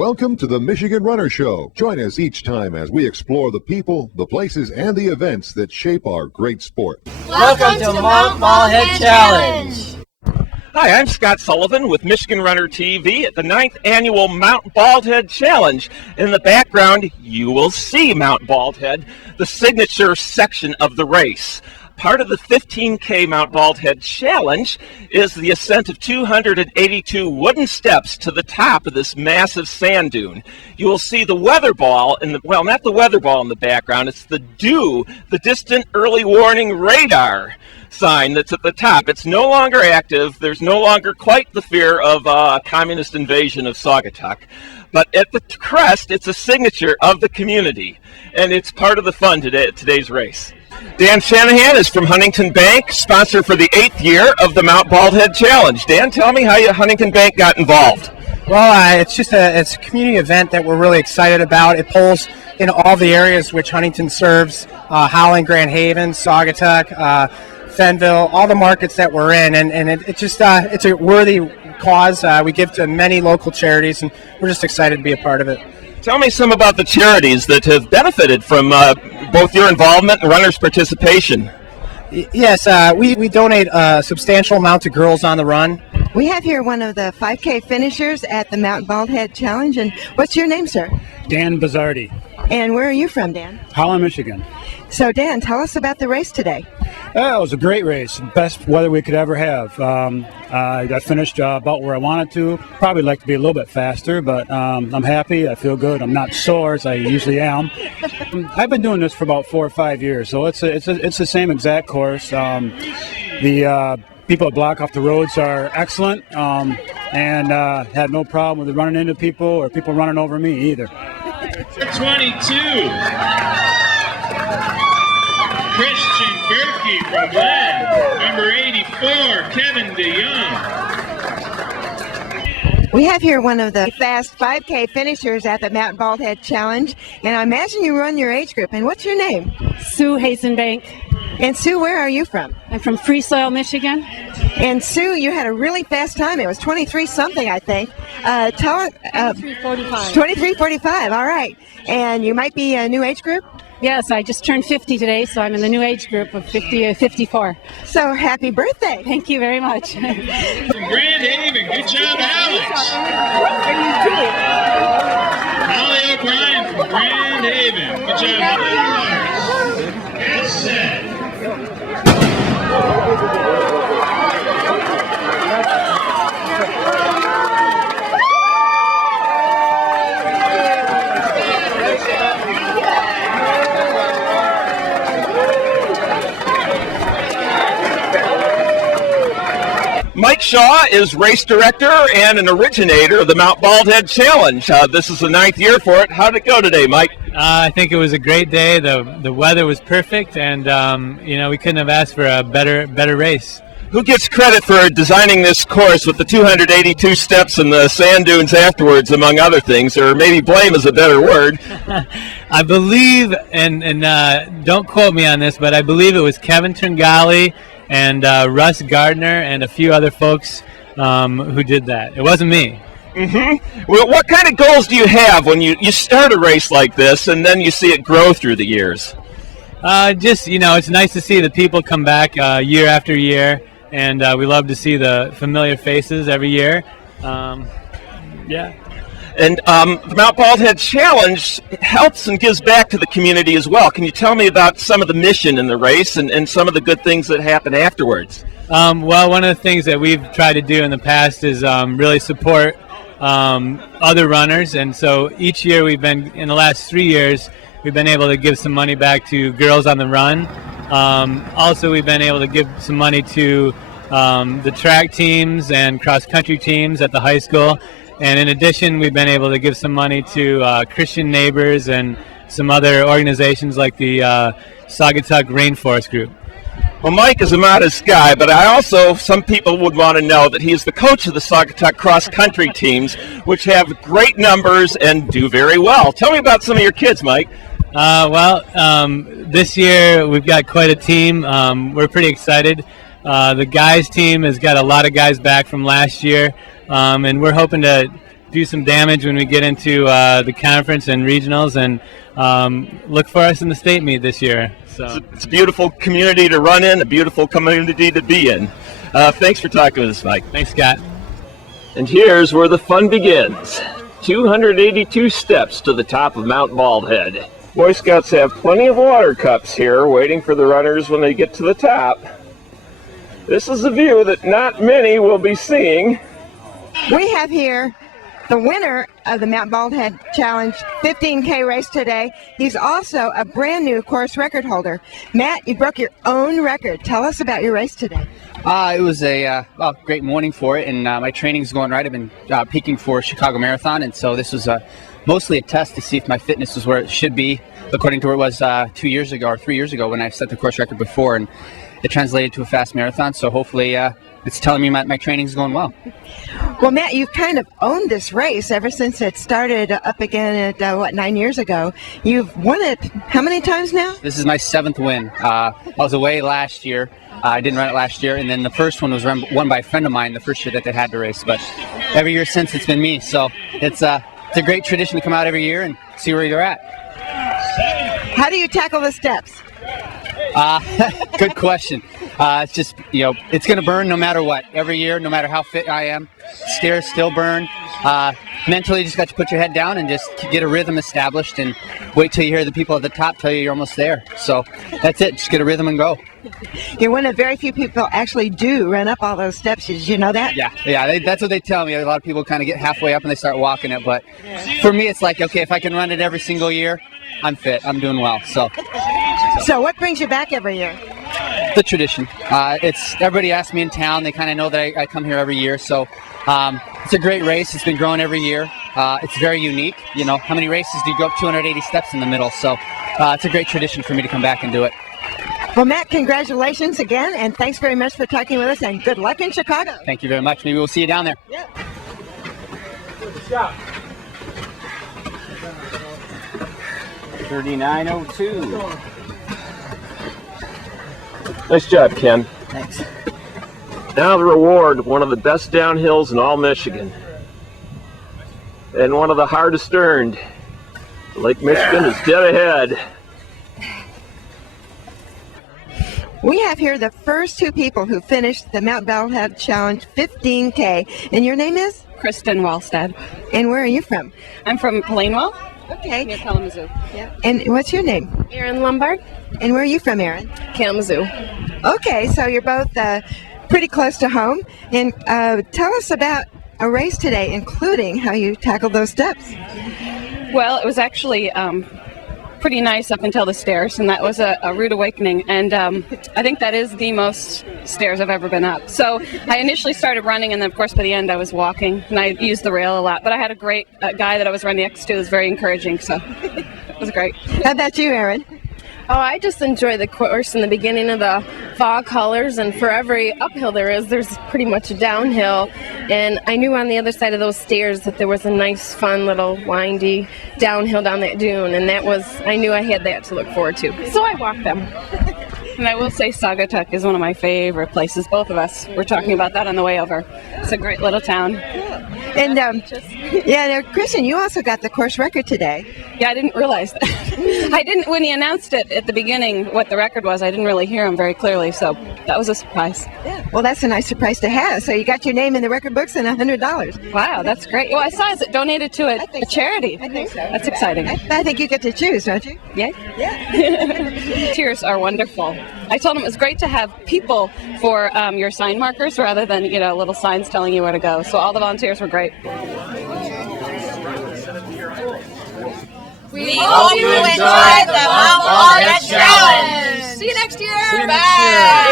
Welcome to the Michigan Runner Show. Join us each time as we explore the people, the places, and the events that shape our great sport. Welcome to the Mount Baldhead Challenge. Hi, I'm Scott Sullivan with Michigan Runner TV at the 9th Annual Mount Baldhead Challenge. In the background, you will see Mount Baldhead, the signature section of the race. Part of the 15K Mount Baldhead Challenge is the ascent of 282 wooden steps to the top of this massive sand dune. You will see the weather ball in the, well, not the weather ball in the background, it's the DEW, the Distant Early Warning Radar sign that's at the top. It's no longer active. There's no longer quite the fear of communist invasion of Saugatuck. But at the crest, it's a signature of the community, and it's part of the fun today at today's race. Dan Shanahan is from Huntington Bank, sponsor for the 8th year of the Mount Baldhead Challenge. Dan, tell me how Huntington Bank got involved. Well, it's a community event that we're really excited about. It pulls in all the areas which Huntington serves, Howland, Grand Haven, Saugatuck, Fenville, all the markets that we're in, and it's a worthy cause. We give to many local charities, and we're just excited to be a part of it. Tell me some about the charities that have benefited from both your involvement and runners' participation. Yes, we donate a substantial amount to Girls on the Run. We have here one of the 5K finishers at the Mount Baldhead Challenge, and what's your name, sir? Dan Bizzardi. And where are you from, Dan? Holland, Michigan. So, Dan, tell us about the race today. It was a great race. Best weather we could ever have. I finished about where I wanted to. Probably like to be a little bit faster, but I'm happy. I feel good. I'm not sore as I usually am. I've been doing this for about 4 or 5 years, so it's the same exact course. The people that block off the roads are excellent, and had no problem with running into people or people running over me either. 22. Christian Berkey from Glenn. Number 84, Kevin DeYoung. We have here one of the fast 5K finishers at the Mount Baldhead Challenge, and I imagine you run your age group. And what's your name? Sue Hazenbank. And Sue, where are you from? I'm from Free Soil, Michigan. And Sue, you had a really fast time. It was 23 something, I think. Tell us. 23:45. 23:45. All right. And you might be a new age group. Yes, I just turned 50 today, so I'm in the new age group of 50 to 54. So happy birthday. Thank you very much. From Grand Haven, good job, Alex. Holly O'Brien from Grand Haven, good job, Holly. That's set. Mike Shaw is race director and an originator of the Mount Baldhead Challenge. This is the 9th year for it. How did it go today, Mike? I think it was a great day. The weather was perfect, and we couldn't have asked for a better race. Who gets credit for designing this course with the 282 steps and the sand dunes afterwards, among other things, or maybe blame is a better word? I believe, and don't quote me on this, but I believe it was Kevin Tringali and Russ Gardner and a few other folks who did that. It wasn't me. Mm-hmm. Well, what kind of goals do you have when you start a race like this and then you see it grow through the years? It's nice to see the people come back year after year, and we love to see the familiar faces every year. Yeah. And the Mount Baldhead Challenge helps and gives back to the community as well. Can you tell me about some of the mission in the race and some of the good things that happen afterwards? Well, one of the things that we've tried to do in the past is really support other runners. And so each year in the last 3 years, we've been able to give some money back to Girls on the Run. Also, we've been able to give some money to the track teams and cross-country teams at the high school. And in addition, we've been able to give some money to Christian Neighbors and some other organizations like the Saugatuck Rainforest Group. Well, Mike is a modest guy, but some people would want to know that he's the coach of the Saugatuck cross-country teams, which have great numbers and do very well. Tell me about some of your kids, Mike. This year we've got quite a team. We're pretty excited. The guys team has got a lot of guys back from last year, and we're hoping to do some damage when we get into the conference and regionals, and look for us in the state meet this year. So it's a beautiful community to run in, a beautiful community to be in. Thanks for talking with us, Mike. Thanks, Scott. And here's where the fun begins. 282 steps to the top of Mount Baldhead. Boy Scouts have plenty of water cups here waiting for the runners when they get to the top. This is a view that not many will be seeing. We have here the winner of the Mount Baldhead Challenge 15K race today. He's also a brand new course record holder. Matt, you broke your own record. Tell us about your race today. It was a great morning for it, and my training's going right. I've been peaking for Chicago Marathon, and so this was mostly a test to see if my fitness was where it should be, according to where it was 2 years ago or 3 years ago when I set the course record before, and it translated to a fast marathon. So hopefully it's telling me my training's going well. Well, Matt, you've kind of owned this race ever since it started up again at, 9 years ago. You've won it how many times now? This is my 7th win. I was away last year. I didn't run it last year, and then the first one was won by a friend of mine the first year that they had to race. But every year since, it's been me. So it's a great tradition to come out every year and see where you're at. How do you tackle the steps? Good question. It's just, it's going to burn no matter what. Every year, no matter how fit I am, stairs still burn. Mentally, you just got to put your head down and just get a rhythm established and wait till you hear the people at the top tell you you're almost there. So that's it. Just get a rhythm and go. You're one of very few people actually do run up all those steps. Did you know that? Yeah, that's what they tell me. A lot of people kind of get halfway up and they start walking it. But for me, it's like, okay, if I can run it every single year, I'm fit. I'm doing well. So what brings you back every year? The tradition. It's everybody asks me in town. They kind of know that I come here every year. So it's a great race. It's been growing every year. It's very unique. How many races do you go up 280 steps in the middle? So it's a great tradition for me to come back and do it. Well, Matt, congratulations again, and thanks very much for talking with us, and good luck in Chicago. Thank you very much. Maybe we'll see you down there. Yeah. 39:02. Nice job, Ken. Thanks. Now the reward, one of the best downhills in all Michigan. And one of the hardest earned. Lake Michigan is dead ahead. We have here the first two people who finished the Mount Baldhead Challenge 15K. And your name is? Kristen Wallstead. And where are you from? I'm from Plainwell. Okay. Near Kalamazoo. Yeah. And what's your name? Erin Lombard. And where are you from, Erin? Kalamazoo. Okay, so you're both pretty close to home. And tell us about a race today, including how you tackled those steps. Well, it was actually pretty nice up until the stairs, and that was a rude awakening. And I think that is the most stairs I've ever been up. So I initially started running, and then of course by the end I was walking, and I used the rail a lot. But I had a great guy that I was running next to. It was very encouraging, so it was great. How about you, Erin? Oh, I just enjoy the course in the beginning of the fog colors, and for every uphill there's pretty much a downhill. And I knew on the other side of those stairs that there was a nice, fun little windy downhill down that dune, and I knew I had that to look forward to. So I walked them. And I will say Saugatuck is one of my favorite places. Both of us were talking about that on the way over. It's a great little town. And now, Kristen, you also got the course record today. Yeah, I didn't realize that. I didn't, when he announced it at the beginning, what the record was, I didn't really hear him very clearly, so that was a surprise. Yeah. Well, that's a nice surprise to have. So you got your name in the record books and $100. Wow, that's great. Well, I saw it donated to a charity. I think so. That's exciting. I think you get to choose, don't you? Yeah. Yeah. Tears are wonderful. I told him it was great to have people for your sign markers rather than, little signs telling you where to go. So all the volunteers were great. We hope you enjoyed the Mount Baldhead Challenge. See you next year. Bye.